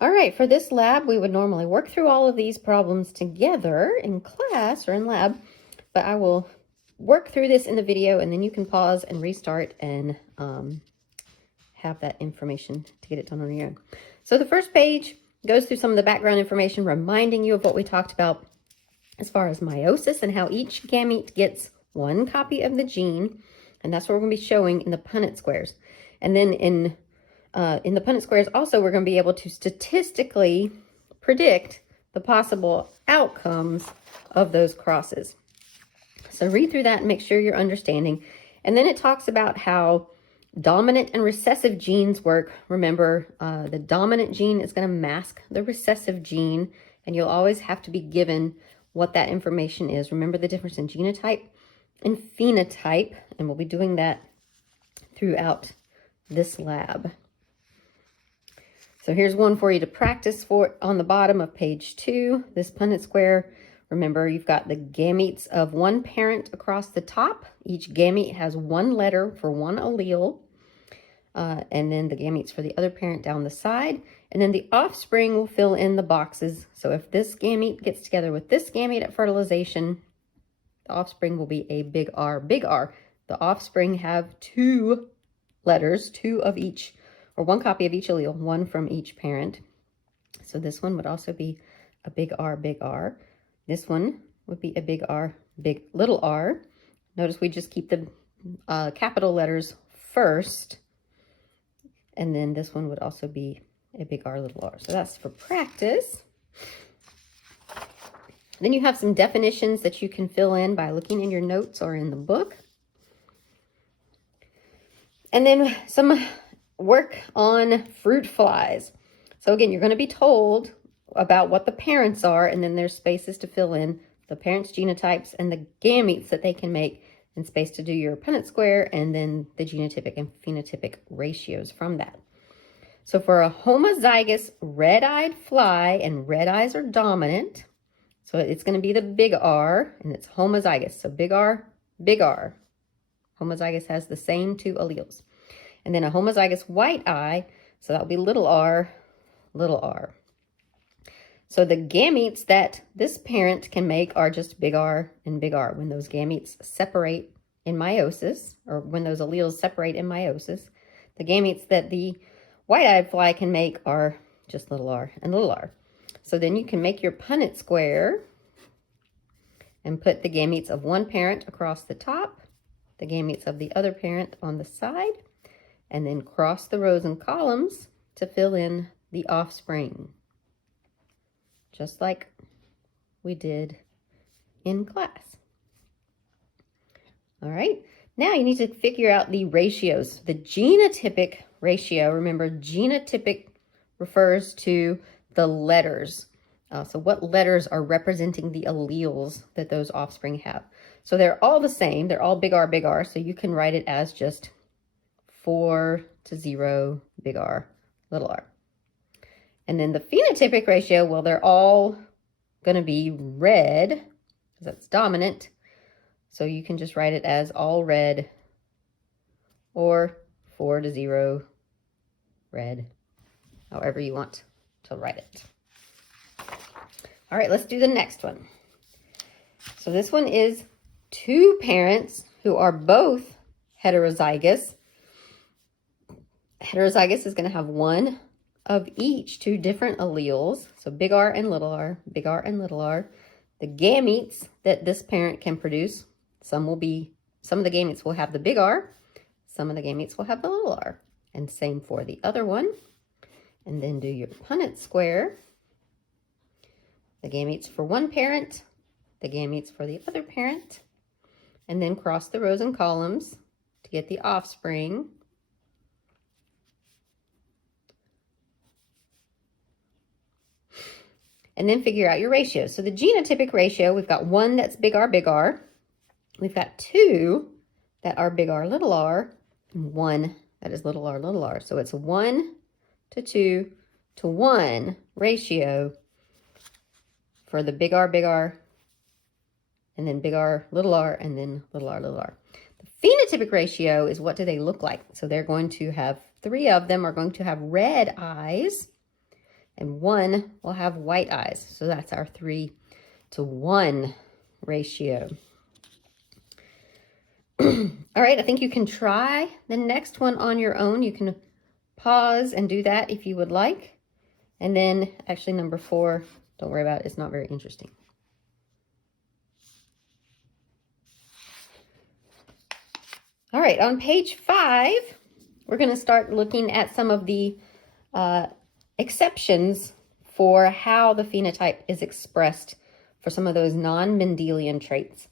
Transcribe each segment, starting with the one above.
All right, for this lab, we would normally work through all of these problems together in class or in lab, but I will work through this in the video and then you can pause and restart and have that information to get it done on your own. So the first page goes through some of the background information, reminding you of what we talked about as far as meiosis and how each gamete gets one copy of the gene, and that's what we're going to be showing in the Punnett squares. And then in the Punnett squares also, we're going to be able to statistically predict the possible outcomes of those crosses. So read through that and make sure you're understanding. And then it talks about how dominant and recessive genes work. Remember, the dominant gene is going to mask the recessive gene, and you'll always have to be given what that information is. Remember the difference in genotype and phenotype, and we'll be doing that throughout this lab. So here's one for you to practice for on the bottom of page 2, this Punnett square. Remember, you've got the gametes of one parent across the top. Each gamete has one letter for one allele. And then the gametes for the other parent down the side. And then the offspring will fill in the boxes. So if this gamete gets together with this gamete at fertilization, the offspring will be a big R, big R. The offspring have 2 letters, 2 of each, or 1 copy of each allele, 1 from each parent. So this one would also be a big R, big R. This one would be a big R, big little r. Notice we just keep the capital letters first. And then this one would also be a big R, little r. So that's for practice. Then you have some definitions that you can fill in by looking in your notes or in the book. And then some work on fruit flies. So again, you're going to be told about what the parents are, and then there's spaces to fill in the parents' genotypes and the gametes that they can make, and space to do your Punnett square, and then the genotypic and phenotypic ratios from that. So for a homozygous red-eyed fly, and red eyes are dominant, so it's going to be the big R, and it's homozygous. So big R, big R. Homozygous has the same 2 alleles. And then a homozygous white eye, so that'll be little r, little r. So the gametes that this parent can make are just big R and big R. When those gametes separate in meiosis, or when those alleles separate in meiosis, the gametes that the white-eyed fly can make are just little r and little r. So then you can make your Punnett square and put the gametes of one parent across the top, the gametes of the other parent on the side, and then cross the rows and columns to fill in the offspring, just like we did in class. All right, now you need to figure out the ratios. The genotypic ratio, remember genotypic refers to the letters. So what letters are representing the alleles that those offspring have. So they're all the same, they're all big R, so you can write it as just 4 to 0, big R, little r. And then the phenotypic ratio, well, they're all going to be red, because that's dominant. So you can just write it as all red, or 4 to 0, red, however you want to write it. All right, let's do the next one. So this one is 2 parents who are both heterozygous. Heterozygous is going to have 1 of each 2 different alleles. So big R and little r, big R and little r. The gametes that this parent can produce, some of the gametes will have the big R, some of the gametes will have the little r. And same for the other one. And then do your Punnett square. The gametes for one parent, the gametes for the other parent, and then cross the rows and columns to get the offspring. And then figure out your ratios. So the genotypic ratio, we've got 1 that's big R, big R. We've got 2 that are big R, little r, and 1 that is little r, little r. So it's 1 to 2 to 1 ratio for the big R, and then big R, and then little r, little r. The phenotypic ratio is what do they look like? So they're going to have 3 of them are going to have red eyes, and 1 will have white eyes. So that's our 3-to-1 ratio. All right, I think you can try the next one on your own. You can pause and do that if you would like. And then actually number 4, don't worry about it. It's not very interesting. All right, on page 5, we're going to start looking at some of the exceptions for how the phenotype is expressed for some of those non-Mendelian traits.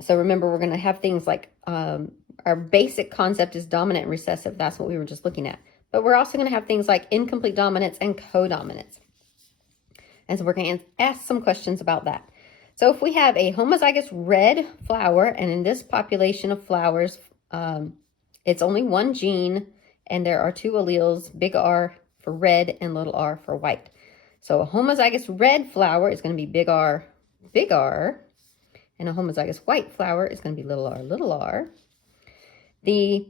So remember, we're going to have things like our basic concept is dominant and recessive. That's what we were just looking at. But we're also going to have things like incomplete dominance and codominance. And so we're going to ask some questions about that. So if we have a homozygous red flower, and in this population of flowers, it's only one gene, and there are 2 alleles, big R for red and little r for white. So a homozygous red flower is going to be big R, and a homozygous white flower is going to be little r. The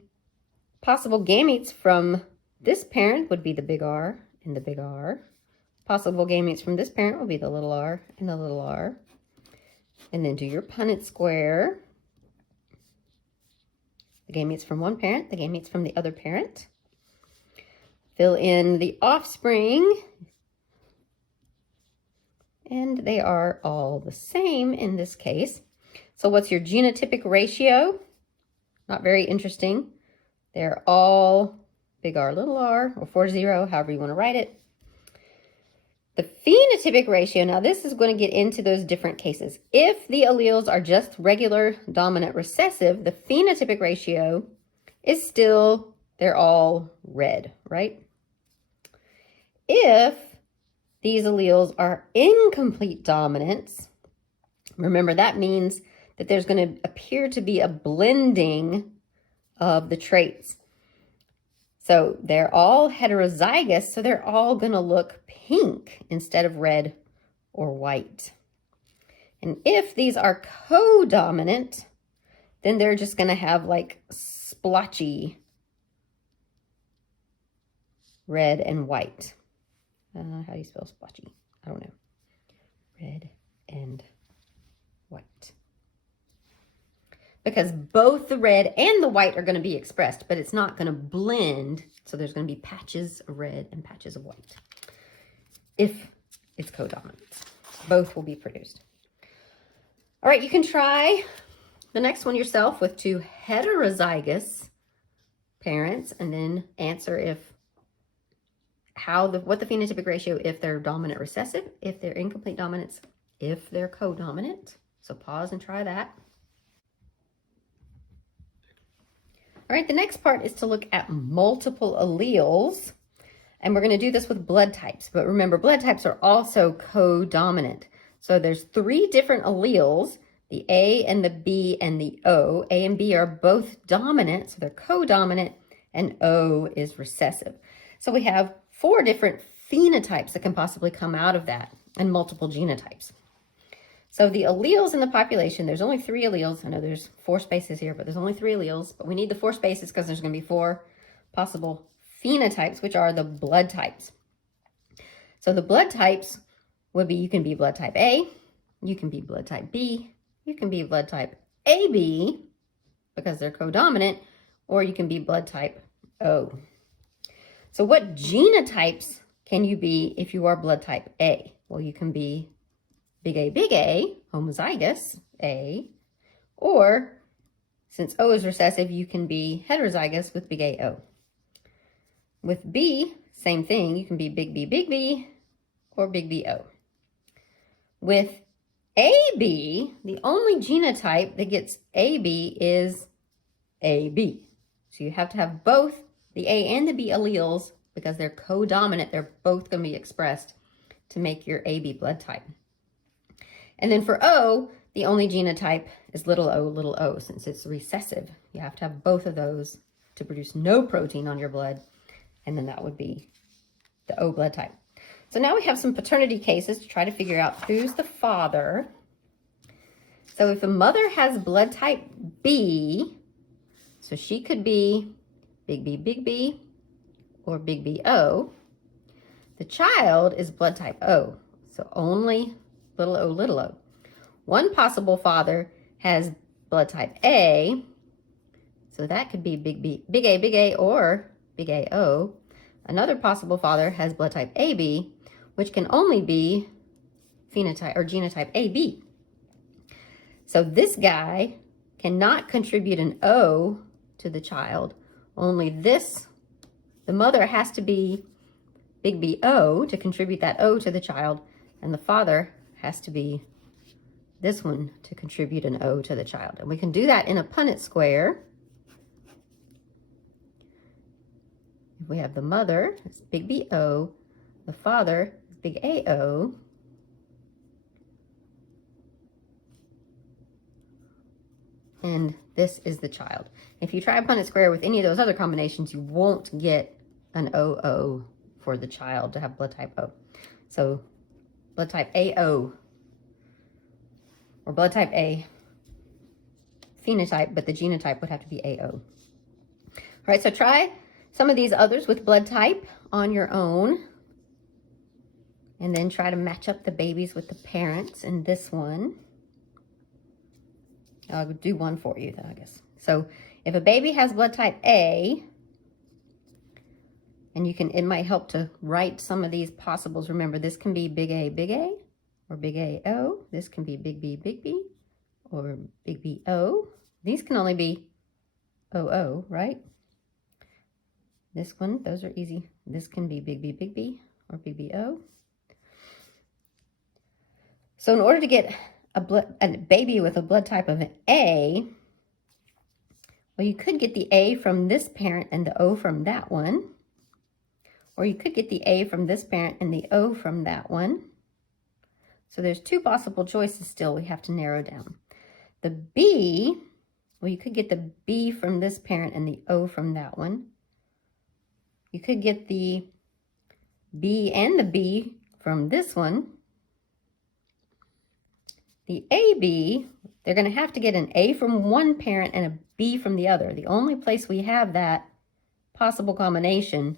possible gametes from this parent would be the big R and the big R. Possible gametes from this parent will be the little r and the little r. And then do your Punnett square. The gametes from one parent, the gametes from the other parent. Fill in the offspring. And they are all the same in this case. So what's your genotypic ratio? Not very interesting. They're all big R, little r, or 4-0, however you want to write it. The phenotypic ratio, now this is going to get into those different cases. If the alleles are just regular dominant recessive, the phenotypic ratio is still, they're all red, right? If these alleles are incomplete dominance, remember that means that there's going to appear to be a blending of the traits. So they're all heterozygous, so they're all going to look pink instead of red or white. And if these are codominant, then they're just going to have like splotchy red and white. How do you spell splotchy? I don't know. Red and white. Because both the red and the white are going to be expressed, but it's not going to blend. So there's going to be patches of red and patches of white. If it's codominant, both will be produced. All right, you can try the next one yourself with 2 heterozygous parents and then answer what the phenotypic ratio, if they're dominant recessive, if they're incomplete dominance, if they're codominant. So pause and try that. All right, the next part is to look at multiple alleles, and we're going to do this with blood types. But remember, blood types are also codominant. So there's 3 different alleles, the A and the B and the O. A and B are both dominant, so they're codominant, and O is recessive. So we have 4 different phenotypes that can possibly come out of that, and multiple genotypes. So the alleles in the population, there's only 3 alleles. I know there's 4 spaces here, but there's only 3 alleles. But we need the 4 spaces because there's going to be 4 possible phenotypes, which are the blood types. So the blood types would be, you can be blood type A, you can be blood type B, you can be blood type AB because they're codominant, or you can be blood type O. So what genotypes can you be if you are blood type A? Well, you can be big A, homozygous A, or since O is recessive, you can be heterozygous with big A-O. With B, same thing, you can be big B, or big B-O. With AB, the only genotype that gets AB is AB. So you have to have both the A and the B alleles because they're codominant. They're both going to be expressed to make your AB blood type. And then for O, the only genotype is little o, since it's recessive. You have to have both of those to produce no protein on your blood, and then that would be the O blood type. So now we have some paternity cases to try to figure out who's the father. So if a mother has blood type B, so she could be big B, or big B-O, The child is blood type O, so only little o, little o. One possible father has blood type A, so that could be big A, or big A-O. Another possible father has blood type AB, which can only be phenotype or genotype AB. So this guy cannot contribute an O to the child. Only this, the mother has to be big B-O to contribute that O to the child, and the father has to be this one to contribute an O to the child. And we can do that in a Punnett square. If we have the mother, it's big B-O, the father, big A-O, and this is the child. If you try a Punnett square with any of those other combinations, you won't get an O-O for the child to have blood type O. So blood type A-O, or blood type A phenotype, but the genotype would have to be A-O. All right, so try some of these others with blood type on your own, and then try to match up the babies with the parents in this one. I'll do one for you though, I guess. So if a baby has blood type A, and it might help to write some of these possibles. Remember, this can be big A, or big A-O. This can be big B, or big B-O. These can only be O-O, right? This one, those are easy. This can be big B, or big B-O. So in order to get a baby with a blood type of an A, well, you could get the A from this parent and the O from that one. Or you could get the A from this parent and the O from that one. So there's two possible choices still we have to narrow down. The B, well, you could get the B from this parent and the O from that one. You could get the B and the B from this one. The AB, they're going to have to get an A from one parent and a B from the other. The only place we have that possible combination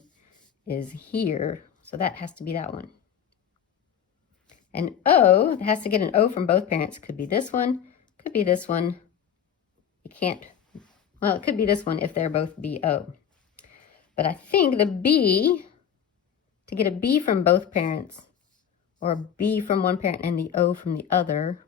is here, so that has to be that one. And O has to get an O from both parents. Could be this one, could be this one. It can't, well, it could be this one if they're both BO. But I think the B, to get a B from both parents, or a B from one parent and the O from the other,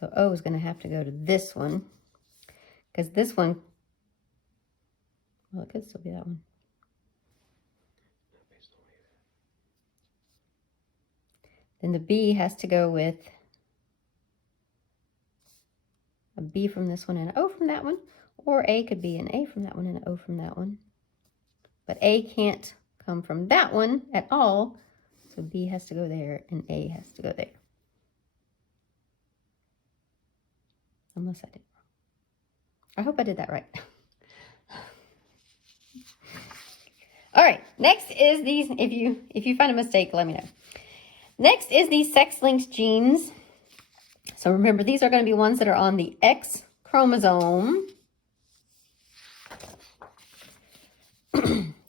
so O is going to have to go to this one, because this one, well, it could still be that one. Then the B has to go with a B from this one and an O from that one, or A could be an A from that one and an O from that one. But A can't come from that one at all, so B has to go there and A has to go there. Unless I did wrong. I hope I did that right. All right, next is these, if you find a mistake, let me know. Next is these sex-linked genes. So remember, these are going to be ones that are on the X chromosome.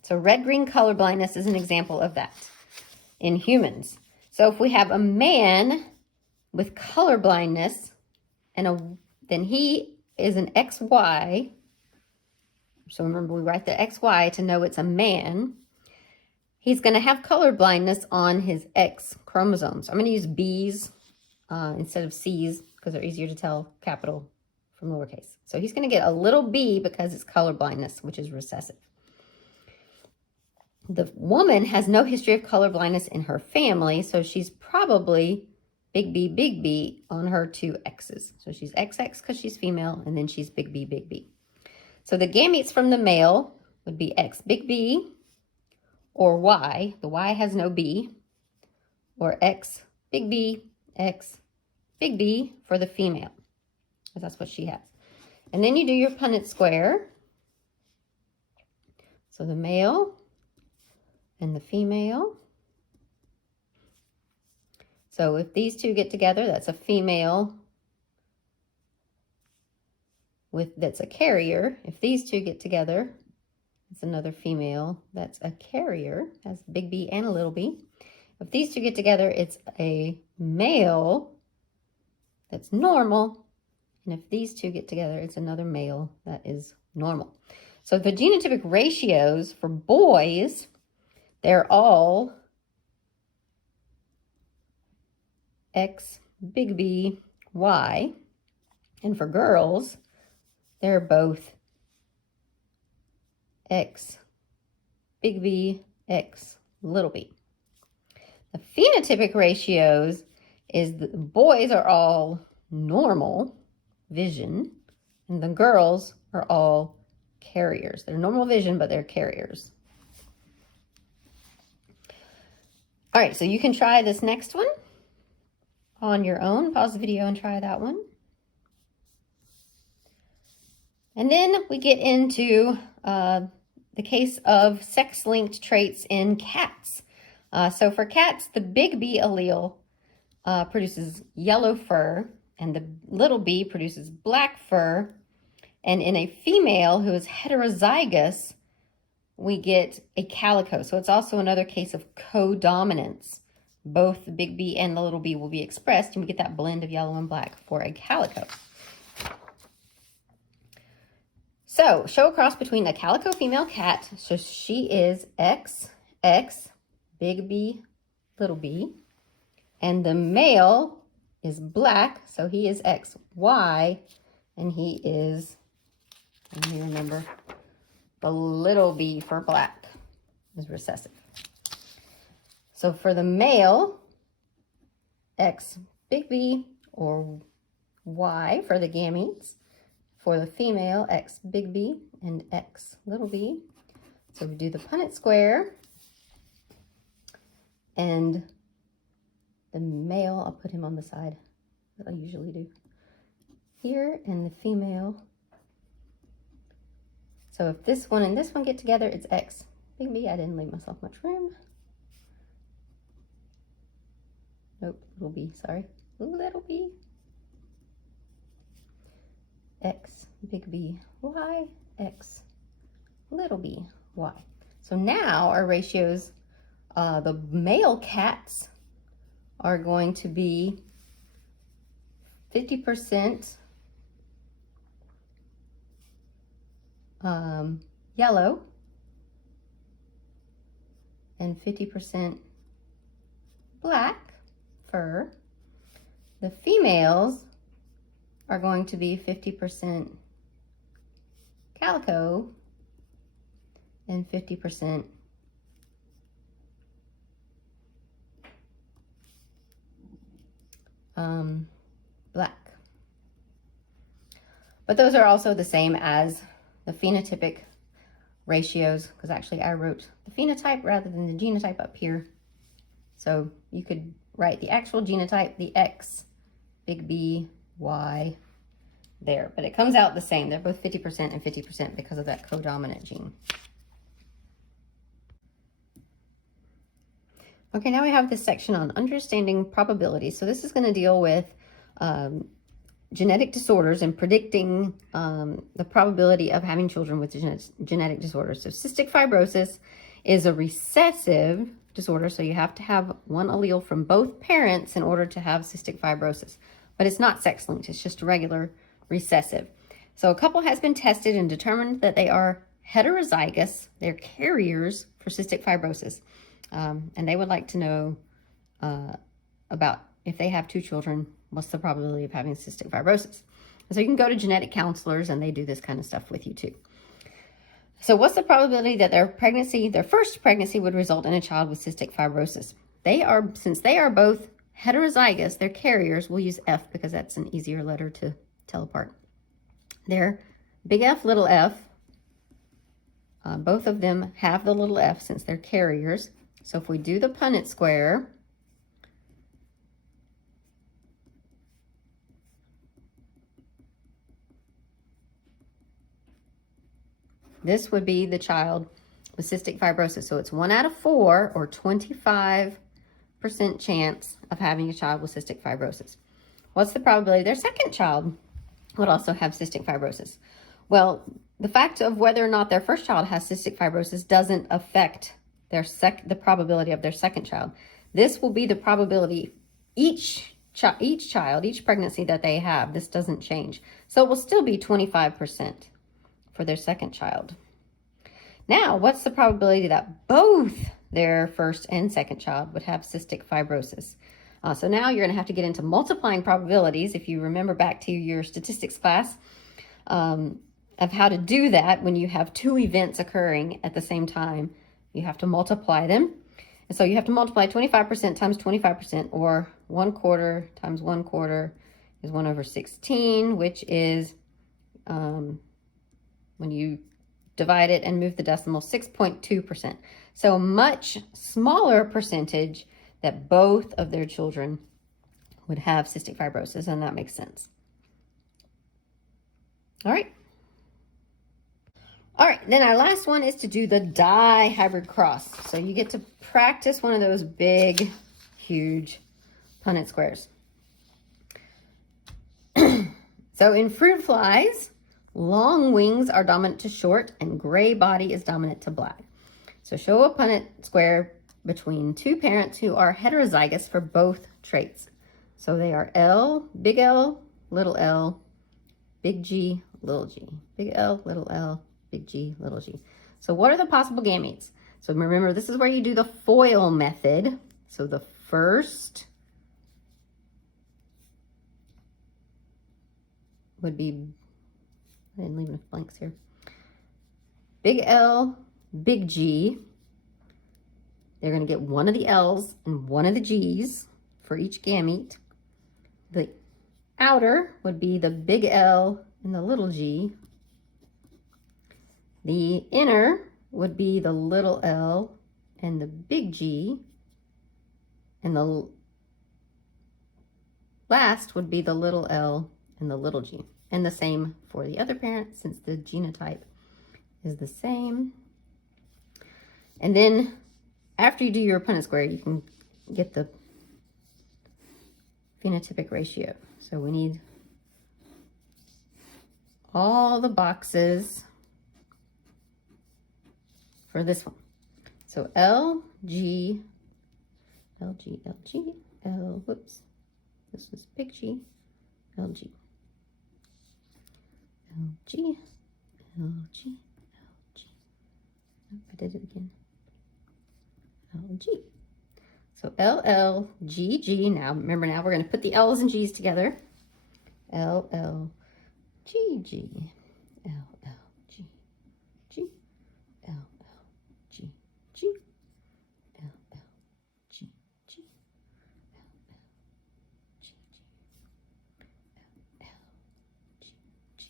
So red-green color blindness is an example of that in humans. So if we have a man with color blindness, then he is an XY. So remember, we write the XY to know it's a man. He's going to have color blindness on his X chromosome. So I'm going to use B's instead of C's because they're easier to tell capital from lowercase. So he's going to get a little B because it's color blindness, which is recessive. The woman has no history of color blindness in her family, so she's probably big B on her two X's. So she's XX because she's female, and then she's big B. So the gametes from the male would be X big B, or Y. The Y has no B, or X big B, X big B for the female, because that's what she has. And then you do your Punnett square. So the male and the female. So if these two get together, that's a female that's a carrier. If these two get together, it's another female that's a carrier, has big B and a little b. If these two get together, it's a male that's normal. And if these two get together, it's another male that is normal. So the genotypic ratios for boys, they're all X big B Y. And for girls, they're both X big B X little b. The phenotypic ratios is the boys are all normal vision and the girls are all carriers. They're normal vision, but they're carriers. All right, so you can try this next one on your own. Pause the video and try that one. And then we get into the case of sex-linked traits in cats. So for cats, the big B allele produces yellow fur, and the little b produces black fur. And in a female who is heterozygous, we get a calico. So it's also another case of codominance. Both the big B and the little b will be expressed, and we get that blend of yellow and black for a calico. So show a cross between a calico female cat. So she is XX, big B, little b. And the male is black, so he is XY, and he is, let me remember, the little b for black is recessive. So for the male, X big B or Y for the gametes. For the female, X big B and X little b. So we do the Punnett square. And the male, I'll put him on the side that I usually do here, and the female. So if this one and this one get together, it's X big B. I didn't leave myself much room. Nope, little b, sorry. Little b. X big B Y, X little b Y. So now our ratios, the male cats are going to be 50% yellow and 50% black fur. The females are going to be 50% calico and 50% black. But those are also the same as the phenotypic ratios, because actually I wrote the phenotype rather than the genotype up here. So you could write the actual genotype, the X, big B, Y there, but it comes out the same. They're both 50% and 50% because of that codominant gene. Okay, now we have this section on understanding probability. So this is going to deal with genetic disorders and predicting the probability of having children with genetic disorders. So cystic fibrosis is a recessive disorder, so you have to have one allele from both parents in order to have cystic fibrosis. But it's not sex-linked, it's just a regular recessive. So a couple has been tested and determined that they are heterozygous. They're carriers for cystic fibrosis. And they would like to know about if they have two children, what's the probability of having cystic fibrosis. And so you can go to genetic counselors and they do this kind of stuff with you too. So what's the probability that their first pregnancy would result in a child with cystic fibrosis? Since they are both heterozygous, they're carriers. We'll use F because that's an easier letter to tell apart. They're big F, little f. Both of them have the little f since they're carriers. So if we do the Punnett square, this would be the child with cystic fibrosis. So it's 1 out of 4, or 25%, chance of having a child with cystic fibrosis. What's the probability their second child would also have cystic fibrosis? Well, the fact of whether or not their first child has cystic fibrosis doesn't affect the probability of their second child. This will be the probability each pregnancy that they have. This doesn't change. So it will still be 25% for their second child. Now, what's the probability that both their first and second child would have cystic fibrosis? So now you're going to have to get into multiplying probabilities. If you remember back to your statistics class, of how to do that when you have two events occurring at the same time, you have to multiply them. And so you have to multiply 25% times 25%, or 1/4 times 1/4 is 1/16, which is, when you divide it and move the decimal, 6.2%. So a much smaller percentage that both of their children would have cystic fibrosis, and that makes sense. All right. All right, then our last one is to do the dihybrid cross. So you get to practice one of those big, huge Punnett squares. So in fruit flies, long wings are dominant to short and gray body is dominant to black. So show a Punnett square between two parents who are heterozygous for both traits. So they are big L, little L, big G, little g. Big L, little L, big G, little g. So what are the possible gametes? So remember, this is where you do the FOIL method. So the first would be, I didn't leave enough blanks here. Big L, big G. They're going to get one of the L's and one of the G's for each gamete. The outer would be the big L and the little g. The inner would be the little L and the big G. And the last would be the little L and the little g. And the same for the other parent, since the genotype is the same. And then after you do your Punnett square, you can get the phenotypic ratio. So we need all the boxes for this one. So L, G, L, G, L, G, L, whoops, this was big G, L, G, L, G, L, G, L, G. Oh, I did it again. L, G. So L, L, G, G. Now, remember, now we're going to put the L's and G's together. L, L, G, G, L, L, G, G, L, L, G, G, L, L, G, G, L, L, G, G, L, L, G, G, L, L, G, G,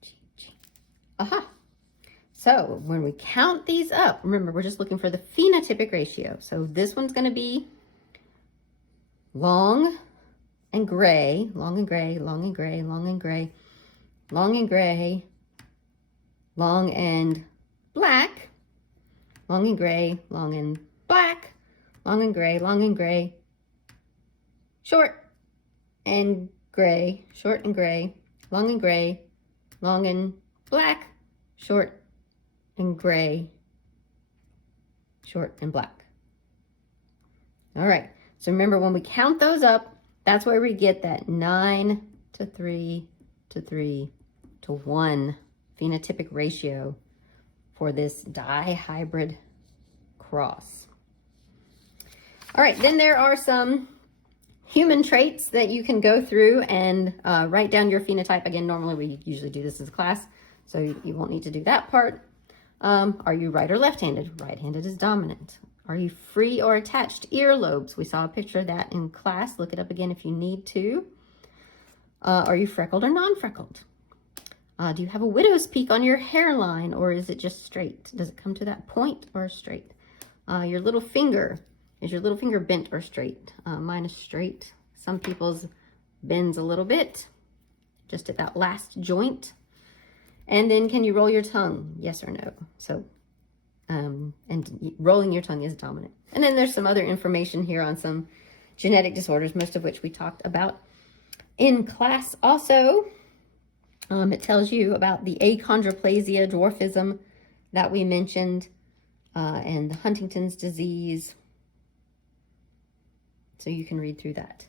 G, G. Aha. So when we count these up, remember, we're just looking for the phenotypic ratio. So this one's going to be long and gray, long and gray, long and gray, long and gray, long and gray, long and black, long and gray, long and black, long and gray, long and gray, short and gray, short and gray, long and gray, long and black, short and gray, short and black. All right, so remember, when we count those up, that's where we get that 9 to 3 to 3 to 1 phenotypic ratio for this dihybrid cross. All right, then there are some human traits that you can go through and write down your phenotype. Again, normally we usually do this as a class, so you won't need to do that part. Are you right or left-handed? Right-handed is dominant. Are you free or attached earlobes? We saw a picture of that in class. Look it up again if you need to. Are you freckled or non-freckled? Do you have a widow's peak on your hairline, or is it just straight? Does it come to that point or straight? Your little finger, is your little finger bent or straight? Mine is straight. Some people's bends a little bit, just at that last joint. And then can you roll your tongue? Yes or no? So, and rolling your tongue is dominant. And then there's some other information here on some genetic disorders, most of which we talked about in class also. It tells you about the achondroplasia, dwarfism that we mentioned, and the Huntington's disease. So you can read through that.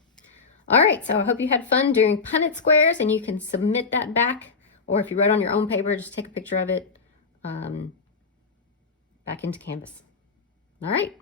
All right, so I hope you had fun doing Punnett squares, and you can submit that back, or if you wrote on your own paper, just take a picture of it back into Canvas. All right.